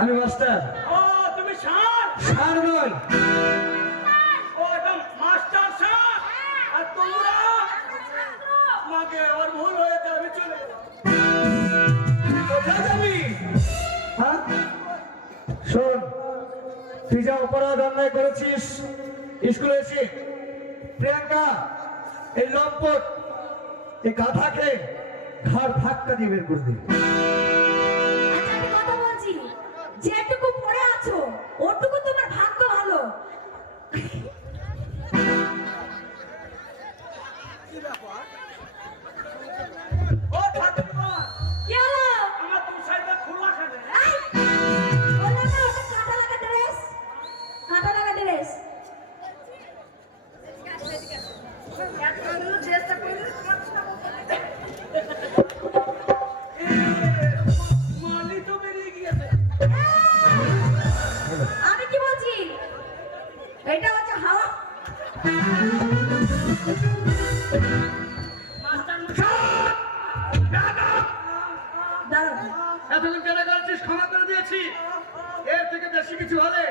আমি মাস্টার। ও তুমি sir? Sir নয়, ও এটা মাস্টার স্যার। আর তোমরা? আমাকে ওর ভুল হয়েছে, আমি চলে গেলাম। কোথায় যাবি? হ্যাঁ শোন, তুই যা অপরাধ অন্যায় করেছিস স্কুলে এসে, প্রিয়াঙ্কা এই লম্পট এই গাধাকে ঘাড় ধাক্কা দিয়ে বের করে দিই। আচ্ছা আমি কথা বলছি, যেটুকু পড়ে আছো ওটুকু তোমার ভাগ্য ভালো। কি ব্যাপার? ও ঠাকুমা, কি হলো? আমার তুমি সাইডে খোলা কেন? এই, বললাম না ওটা কাঁটা লাগা ড্রেস, কাঁটা লাগা ড্রেস। মালি তো বেরিয়ে গিয়েছে। আমি কি বলছি, এটা হচ্ছে হাওয়া। দাঁড়াও, এতক্ষণ কেন করেছিস? ক্ষমা করে দিয়েছি। এর থেকে বেশি কিছু হলে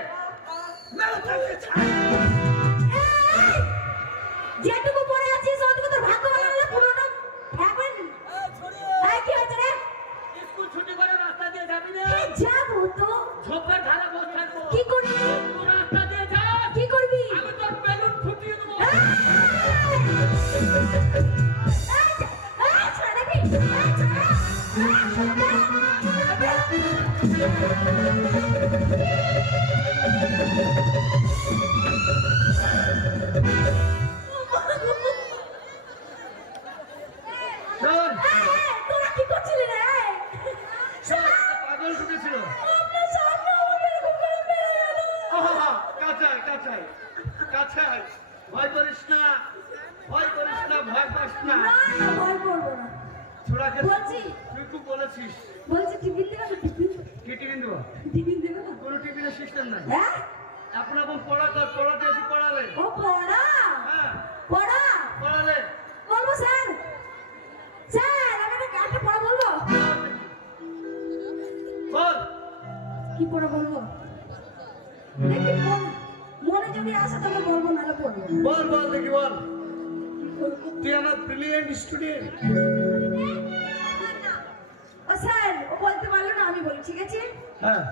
এই, যেটুকু পড়ে আছিস ওটুকু তোর ভাগ্য ভালো হলে পুরোটা এখন। এই কি হয়েছে রে? স্কুল ছুটি করে রাস্তা দিয়ে যাবি রে? এই যাবো তো। ঝোপের ধারে বসে থাকবো। কি করবি? তুই রাস্তা দিয়ে যা, কি করবি? আমি তোর বেলুন ফুটিয়ে দেবো। শোন, তোরা কি করছিলি রে? শোন, পাগল ঢুকেছিল। আপনার সামনে আমাকে এরকম করে মেরে গেল। আহা, কাঁচায় কাঁচায় কাঁচায়। ভয় করিস না, ভয় করিস না, ভয় পাস না। না না, ভয় করবো না। ছোড়াকে বলছি। তুই খুব বলেছিস। বলছি টিফিন দেবে না? টিফিন কি টিফিন দেবো? টিফিন দেবে না? কোনো টিফিনের সিস্টেম নাই। হ্যাঁ, এখন এখন পড়া কর, পড়াতে এসে পড়ালে। ও পড়া হ্যাঁ পড়া পড়ালে। বলবো স্যার। স্যার আমি একটা পড়া বলবো। বল। কি পড়া বলবো? দেখি মনে যদি আসে তবে বলবো, নাহলে বলবো না। বল বল দেখি বল। তুই আমার ব্রিলিয়েন্ট স্টুডেন্ট। ও স্যার, ও বলতে পারলো না, আমি বলি, ঠিক আছে? হ্যাঁ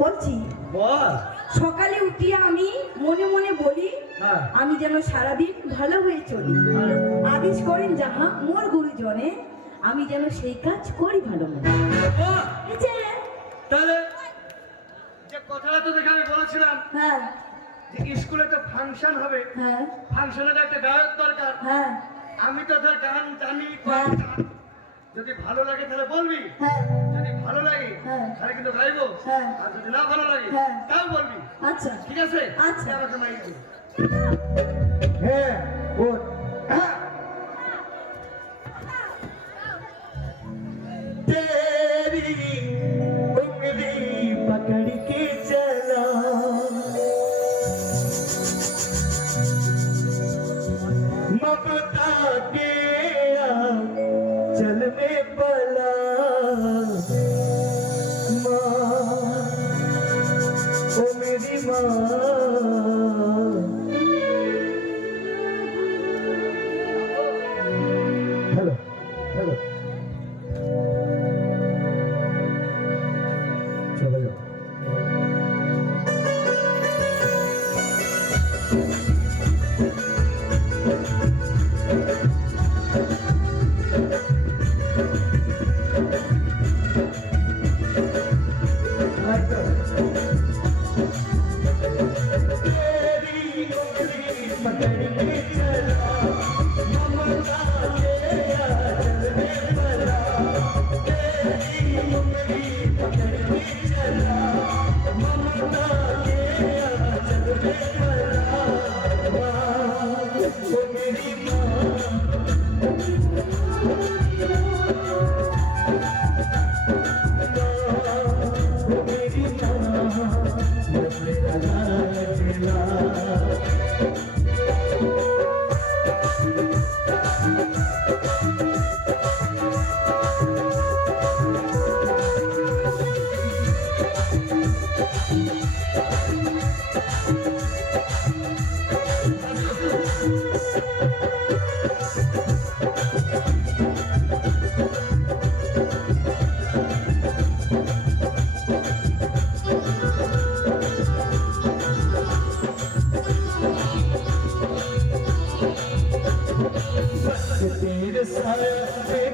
বলছি, বল। সকালে উঠিয়ে আমি মনে মনে বলি, হ্যাঁ আমি যেন সারাদিন ভালো হয়ে চলি। আদেশ করেন যাহা মোর গুরুজনে, আমি যেন সেই কাজ করি ভালো মনে। বাহ! এই যে, তাহলে যে কথাটা তো দেখে আমি বলেছিলাম হ্যাঁ যে স্কুলে তো ফাংশন হবে, হ্যাঁ ফাংশনের একটা গায়ক দরকার। হ্যাঁ আমি তো ধর গান জানি, হ্যাঁ। যদি ভালো লাগে তাহলে বলবি, হ্যাঁ, যদি ভালো লাগে হ্যাঁ। তাহলে কিন্তু গাইবো, হ্যাঁ। আর যদি না ভালো লাগে হ্যাঁ। তাও বলবি, আচ্ছা ঠিক আছে? আচ্ছা। তুই আমাকে মাইক দে। হ্যাঁ ও হ্যাঁ। तेरी उंगली पकड़ के चला, ममता के चल में पला, माँ ओ मेरी माँ। हेलो हेलो, चलो जाओ।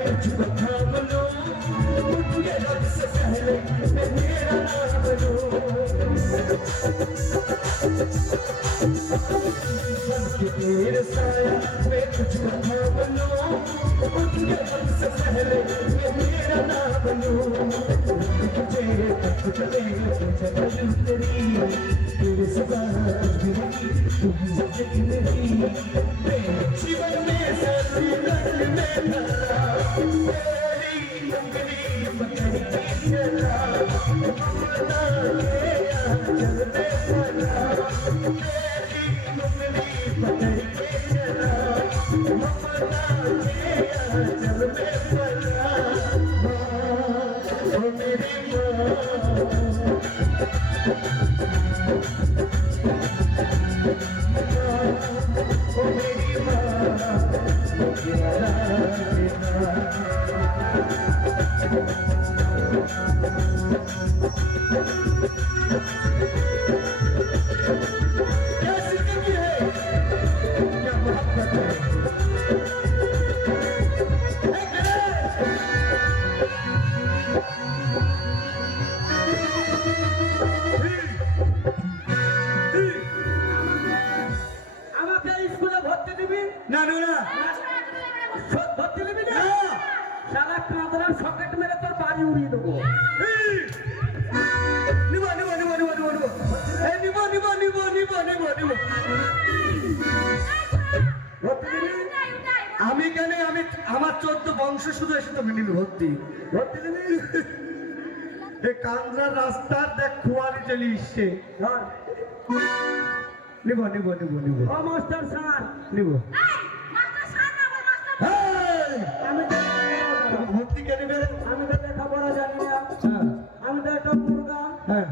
तुझको थाम लूं, उठ के रब से पहले मैं तेरा नाम लूं। बन के तेरे साया मैं तुझको थाम लूं, उठ के रब से पहले मैं तेरा नाम लूं। तुझे तक चले तुझे बदल तेरी, तेरे सिवा कुछ भी नहीं, तू ही जिंदगी मेरी। मेरे जीवन में सारी रंग में भरा, तेरी उंगली पकड़ के चला, ममता के आंचल में भरा। तेरी उंगली पकड़ के चला, ममता के आंचल में भरा। माँ, ओ मेरी माँ, ओ मेरी माँ, तेरा राजना। क्या जिंदगी है, क्या मोहब्बत है। আমাকে স্কুলে ভর্তি দিবি? না না না, ভর্তি দিবি না? সারা কাঁদরার সকেট মেরে তোর বাড়ি উড়িয়ে দেবো। নিব নিব নিব নিব নিব নিব, এই নিব নিব নিব নিব নিব নিব। ভর্তি দিবি? আমি কেন, আমি আমার 14 বংশ শুধু এসে তো মিনিমি ভর্তি। ভর্তি দিবি? এই কান্দ্রার রাস্তার দেখ খুয়ারি চলে এসছে। ধর। নিব নিব নিব নিব ও মাস্টার স্যার, নিব। আমি তো ভর্তি কে নেবে? আমি তো লেখাপড়া জানি না, হ্যাঁ আমি তো একটা মূর্খা। হ্যাঁ,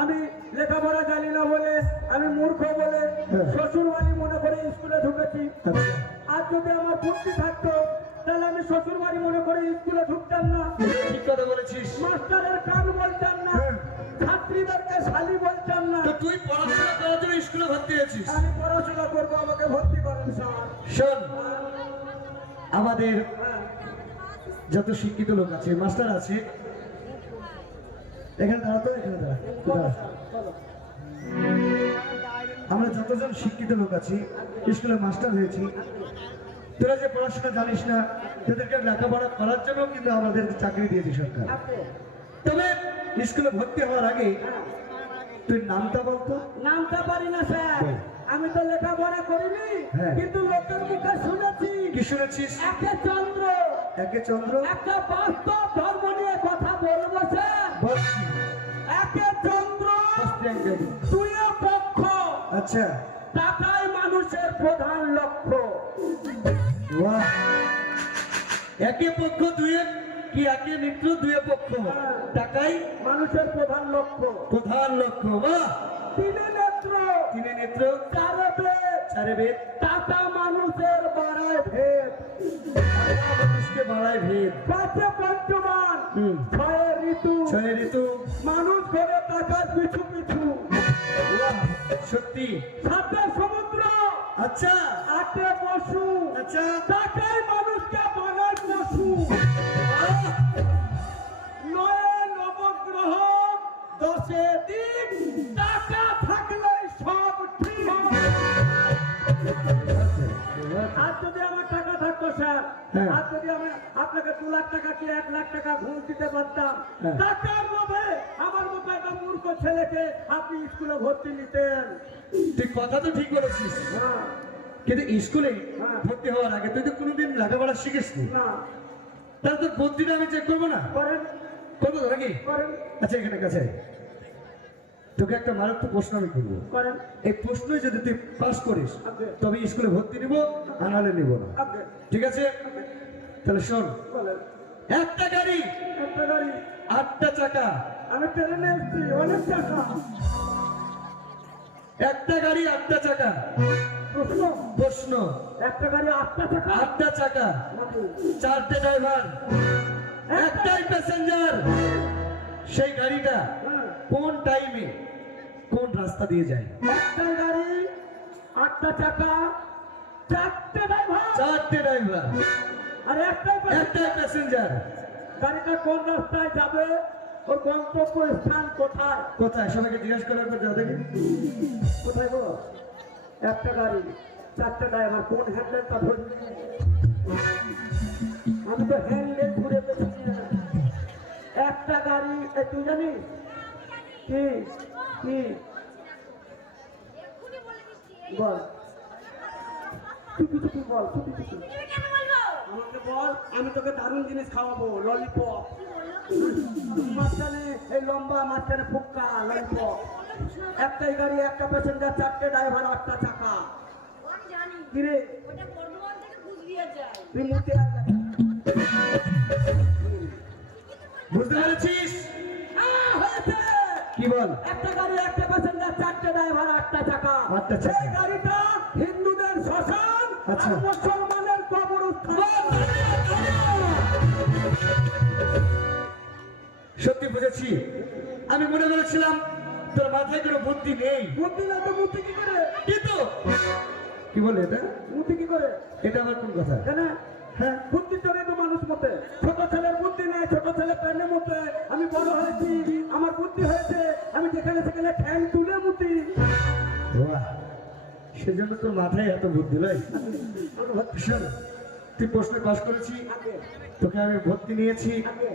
আমি লেখাপড়া জানি না বলে, আমি মূর্খ বলে হ্যাঁ। শ্বশুর বাড়ি মনে করে স্কুলে ঢুকেছি। আচ্ছা। আর যদি আমার ভর্তি থাকতো তাহলে আমি শ্বশুর বাড়ি মনে করে স্কুলে ঢুকতাম না, ঠিক কথা বলেছিস। মাস্টারের কান বলতাম না, হ্যাঁ। ছাত্রীদেরকে শালি বলতাম না। তো তুই পড়াশোনা করার জন্য স্কুলে ভর্তি হয়েছিস? আমি পড়াশোনা করবো, আমাকে ভর্তি করেন স্যার। শোন, আমাদের হ্যাঁ, যত শিক্ষিত লোক আছে, মাস্টার আছে, এখানে দাঁড়াতো, এখানে দাঁড়া, দাঁড়া। আমরা যতজন শিক্ষিত লোক আছি, স্কুলে মাস্টার হয়েছি, তোরা যে পড়াশোনা জানিস না, তোদেরকে লেখাপড়া করার জন্য কিন্তু আমাদের চাকরি দিয়েছে সরকার। তবে স্কুলে ভর্তি হওয়ার আগে তুই নামটা বলতো। নামতে পারি না স্যার, আমি তো লেখাপড়া করিনি, হ্যাঁ। কিন্তু লোকের মুখে শুনেছি কি শুনেছিস? একে চন্দ্র, একে চন্দ্র। একটা বাস্তব ধর্ম নিয়ে কথা বলবো স্যার। বল। একে চন্দ্র, কি? দুয়ে পক্ষ, আচ্ছা, টাকাই মানুষের প্রধান লক্ষ্য। বাহ। একে পক্ষ, দুয়ে কি, একে মিত্র, দুয়ে পক্ষ, টাকাই মানুষের প্রধান লক্ষ্য। প্রধান লক্ষ্য। বাহ। তিনে নেত্র, তিনে নেত্র, চারে বেদ, চারে বেদ, টাকা মানুষের বাড়ায় ভেদ, টাকা মানুষকে বাড়ায় ভেদ, পাঁচে পঞ্চমান, হুম। ছয়ে ঋতু, ছয় ঋতু। মানুষ ঘরে টাকার পিছু পিছু, বাহ, সত্যি। সাথে সমুদ্র, আচ্ছা আটে পশু, আচ্ছা, টাকাই মানুষকে বানায় পশু, বাহ। নয়ে নবগ্রহ, দশে দিক, টাকা থাকলে সব ঠিক। আর যদি আমার টাকা থাকতো স্যার, হ্যাঁ। আর যদি আমি আপনাকে 2 লাখ টাকা কি 1 লাখ টাকা ঘুষ দিতে পারতাম, হ্যাঁ। টাকার লোভে আমার মতো একটা মূর্খ ছেলেকে আপনি স্কুলে ভর্তি নিতেন। তুই কথা তো ঠিক বলেছিস, হ্যাঁ, কিন্তু স্কুলে হ্যাঁ। ভর্তি হওয়ার আগে তুই তো কোনোদিন লেখাপড়া শিখিসনি, না তাহলে তোর বুদ্ধিটা আমি চেক করবো না? করেন, করবো তো নাকি? করেন, আচ্ছা, এখানে কাছে আয়। তোকে একটা মারাত্মক প্রশ্ন আমি করবো। করেন, এই প্রশ্নই যদি তুই পাস করিস আপনি, তবে স্কুলে ভর্তি নিব, আনালে নিব না। আপনি, ঠিক আছে? তাহলে শোন, বলেন। একটা গাড়ি, একটা গাড়ি, 8টা চাকা। আমি ট্রেনে এসেছি, অনেক টাকা। একটা গাড়ি, 8টা চাকা। প্রশ্ন, প্রশ্ন, একটা গাড়ি 8টা টাকা, 8টা চাকা, 4টে ড্রাইভার, একটাই প্যাসেঞ্জার। সেই গাড়িটা কোন টাইমে কোন রাস্তা দিয়ে যায়? একটা গাড়ি, 8টা চাকা, 4টে ড্রাইভার। 4টে ড্রাইভার। আর একটাই একটাই প্যাসেঞ্জার। গাড়িটা কোন রাস্তায় যাবে, ওর গন্তব্য স্থান কোথায়? কোথায় সবাইকে জিজ্ঞাসা করার পর যাও দেখি। কোথায় গো? একটা গাড়ি, চারটা ড্রাইভার, কোন হ্যান্ডেলটা ধরবে? আমি তো হ্যান্ডেল ঘুরে পেয়েছি না। একটা গাড়ি, তুই জানিস কি কি বল, তুই বল, আমাকে বল, আমি তোকে দারুণ জিনিস খাওয়াবো, ললিপপ। মাঝখানে এই লম্বা, মাঝখানে ফুক্কা ললিপপ। একটাই গাড়ি, একটা প্যাসেঞ্জার, চারটে ড্রাইভার, আটটা চাকা। কিরে তুই মুখে বুঝতে পেরেছিস? হয়েছে। কি বল? একটা গাড়ি, একটা প্যাসেঞ্জার, চারটে ড্রাইভার, আটটা চাকা। আটটা চাকা। এই গাড়িটা হিন্দুদের শ্মশান আচ্ছা। আর মুসলমানের কবরস্থান। সত্যি বুঝেছি। আমি মনে করেছিলাম তোর মাথায় কোনো বুদ্ধি নেই। বুদ্ধি না তো বুদ্ধি কি করে? কিন্তু কি বলে এটা? বুদ্ধি কি করে? এটা আমার কোন কথা? কেন? হ্যাঁ, বুদ্ধি চলে তো মানুষ মতে। ছোট ছেলের বুদ্ধি নেই, ছোট ছেলে প্যানে মতে। আমি বড় হয়েছি, আমার বুদ্ধি হয়েছে, আমি যেখানে সেখানে ঠ্যাং তুলে মুতি। বাহ, সেজন্য তোর মাথায় এত বুদ্ধি নয়। শোন, তুই প্রশ্নে পাস করেছি, আগে তোকে আমি ভর্তি নিয়েছি। আগে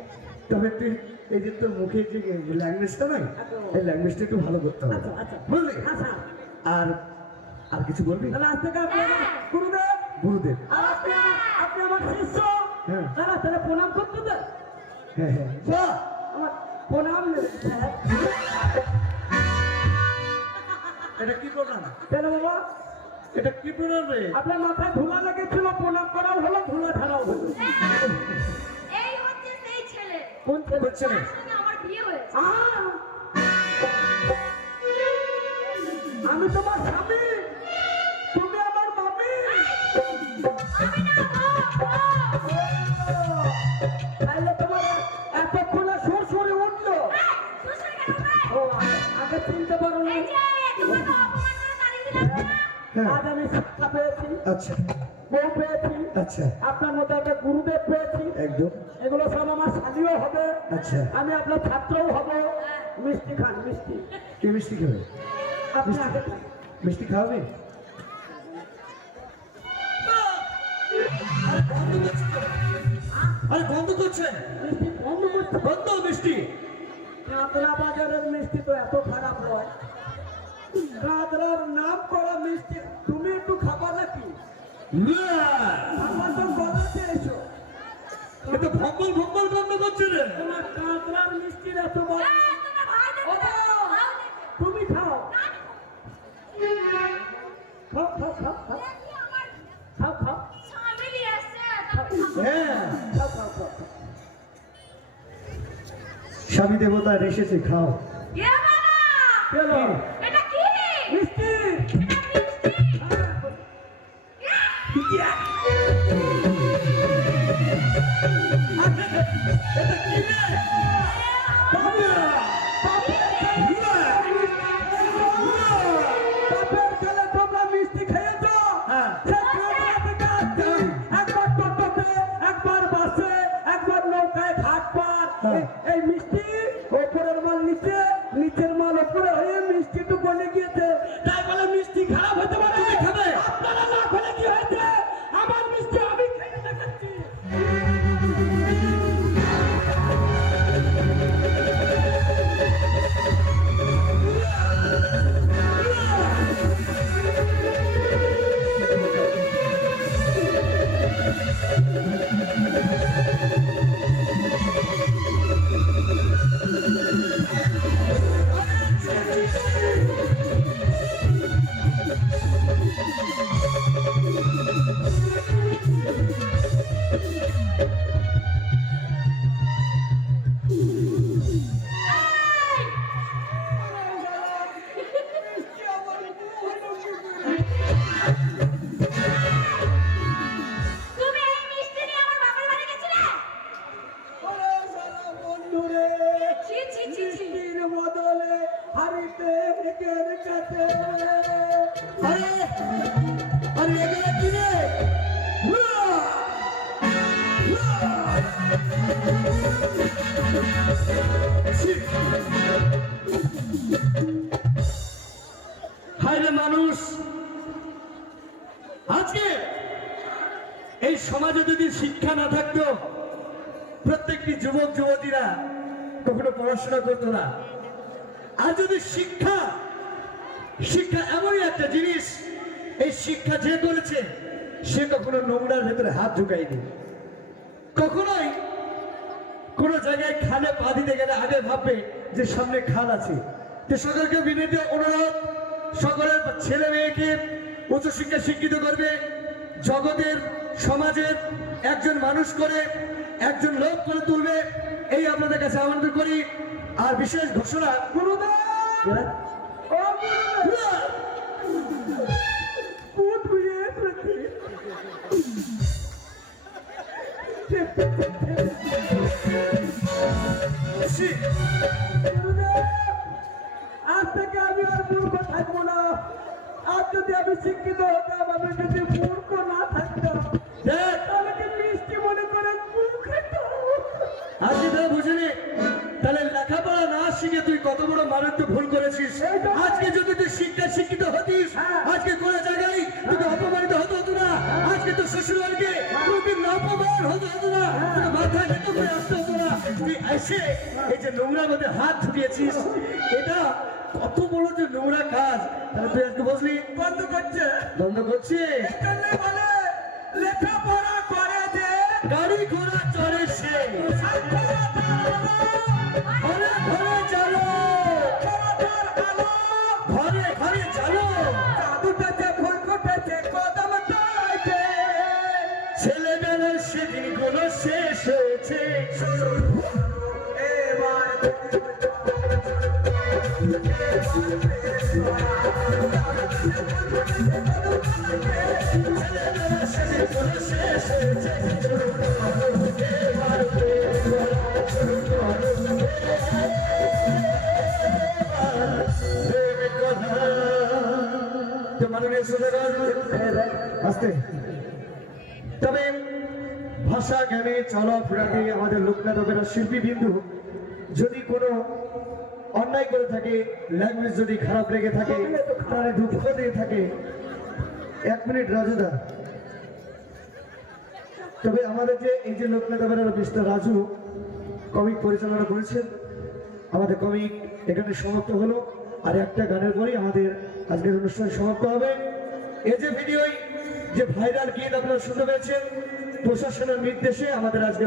তবে তুই এই যে তোর মুখে যে ল্যাঙ্গুয়েজটা নয়, এই ল্যাঙ্গুয়েজটা একটু ভালো করতে হবে, আচ্ছা আচ্ছা বুঝলি? আচ্ছা। আর আর কিছু বলবি? তাহলে আজ থেকে আপনি আমার গুরুদেব, গুরুদেব। আর আপনি আমার শিষ্য। হ্যাঁ। তাহলে প্রণাম করতে দে। হ্যাঁ হ্যাঁ, বাহ! আমার প্রণাম নেবে স্যার। এটা কি প্রণাম? কেন বাবা? এটা কি প্রণাম রে? আপনার মাথায় ধুলা লেগেছিল, প্রণাম করাও হলো, ধুলা ছাড়াও হলো। এই হচ্ছে সেই ছেলে কোন ছেলে? হচ্ছে না। যার সঙ্গে আমার বিয়ে হয়েছে। আমি তোমার স্বামী, তুমি আমার মামি। তাইলে তোমার এতক্ষণে সুর সুরে উঠলো। শ্বশুর কেন রে? ও, আগে চিনতে পারো না। এই যে তোমাকে অপমান করে তাড়িয়ে দিলাম না? হ্যাঁ, আজ আমি শিক্ষা পেয়েছি, আচ্ছা বউ পেয়েছি, আচ্ছা, আপনার মধ্যে একটা গুরুদেব পেয়েছি। একদম এগুলো সব আমার শালীও হবে, আচ্ছা। আমি আপনার ছাত্রও হব। মিষ্টি খান, মিষ্টি। কি মিষ্টি খাবে? আপনি আগে খান। মিষ্টি খাওয়াবে? আরে বন্ধ করছেন? মিষ্টি বন্ধ করছে। বন্ধ মিষ্টি। কাঁদরা বাজারের মিষ্টি তো এত খারাপ নয়। কাঁদরার নাম করা মিষ্টি, তুমি একটু খাবা নাকি? আমার তো গলাতে এসো। এটা ভম্বল ভম্বল বন্ধ করছে রে। তোমার কাঁদরার মিষ্টির এত বড়। তোমরা ভাই দেখো, ভাই দেখো। তুমি খাও, খাও খাও খাও খাও দেখি আমার খাও খাও স্বামী নিয়ে এসছে, তাকে খাবো। হ্যাঁ, খাও খাও খাও খাও। স্বামী দেবতা এসেছে, খাও। এ বাবা! কেন? এটা কি? মিষ্টি। এটা মিষ্টি? বাপের ছেলে তোমরা মিষ্টি খেয়েছো? হ্যাঁ। সে ছোটবেলা থেকে আসছি। একবার টোটোতে, একবার বাসে, একবার নৌকায় ঘাট পার। হ্যাঁ। এই মিষ্টি ওপরের মাল নিচে, নিচের মাল ওপরে হয়ে মিষ্টিটু বলে গিয়েছে। তাই বলে মিষ্টি খারাপ হতে পারে? তুমি খাবে? আপনারা না খেলে কি হয়েছে? আমার মিষ্টি আমি খেয়ে দেখাচ্ছি। তুমি এই মিষ্টি নিয়ে আমার বাবার বাড়ি গেছিলে? ওরে শালা বন্ধুরে, ছি, ছি, ছি, ছি। মিষ্টির বদলে হাড়িতে একের কাছে। আরে আরে এগুলো কি রে? সমাজে যদি শিক্ষা না থাকতো, প্রত্যেকটি যুবক যুবতীরা কখনো পড়াশোনা করতো না। আর যদি শিক্ষা এমনই একটা জিনিস, এই শিক্ষা যে করেছে সে কখনো নোংরার ভেতরে হাত ঢুকায়নি। কখনোই কোন জায়গায় খালে পা দিতে গেলে আগে ভাববে যে সামনে খাল আছে। যে সকলকে বিনীত অনুরোধ, সকলের ছেলে মেয়েকে উচ্চশিক্ষা শিক্ষিত করবে, জগতের সমাজের একজন মানুষ করে, একজন লোক করে তুলবে, এই আপনাদের কাছে আমন্ত্রণ করি। আর বিশেষ ঘোষণা, গুরুদেব ও গুরুদেব ভূত হয়ে এসেছে। গুরুদেব, আজ থেকে আমি আর মূর্খ থাকবো না। আজ যদি আমি শিক্ষিত হতাম, আমি যদি মূর্খ না থাকতাম, দেখ, তাহলে কি মিষ্টি মনে করে কুল খেতাম। আজকে তারা বুঝিনি, তাহলে লেখাপড়া না শিখে তুই কত বড় মারাত্মক ভুল করেছিস। আজকে যদি তুই শিক্ষিত হতিস, আজকে কোন জায়গায় তোকে অপমানিত হতে হতো না। আজকে তোর শ্বশুর বাড়িতে কোনদিন অপমান হতে হতো না, তোকে মাথায় নিতে করে আসতে হতো না। তুই এসে এই যে নোংরার মধ্যে হাত ঢুকিয়েছিস, এটা কত বড় যে নোংরা কাজ। তাহলে তুই আজকে বুঝলি বন্ধ করছে, বন্ধ করছে। এখানে বলে লেখাপড়া করে যে গাড়ি ঘোড়া চড়ে সে, সাক্ষরতার ঘরে ঘরে চলো, আলো, ঘরে ঘরে চলো, জাদুটাতে ফুল ফুটেছে কদম তলাইতে। ছেলেবেলার সেদিন গুলো শেষ হয়েছে। এবার ছেলেবেলার সেদিন গুলো শেষ হয়েছে। এবার শুরু করো, প্রেমের কথা। তো মাননীয় শ্রোতাগণ, আস্তে। তবে ভাষা জ্ঞানে চলাফেরাতে আমাদের লোকনাটকেরা শিল্পীবিন্দু যদি কোনো অন্যায় করে থাকে, ল্যাঙ্গুয়েজ যদি খারাপ লেগে থাকে, তাহলে দুঃখ দিয়ে থাকে। 1 মিনিট রাজুদা। তবে আমাদের যে এই যে লোকনাটকেরা মিস্টার রাজু কমিক পরিচালনা করেছেন, আমাদের কমিক এখানে সমাপ্ত হলো। আর একটা গানের পরেই আমাদের আজকের অনুষ্ঠান সমাপ্ত হবে। এই যে ভিডিওই যে ভাইরাল গীত আপনারা শুনতে পেয়েছেন, প্রশাসনের নির্দেশে আমাদের আজকে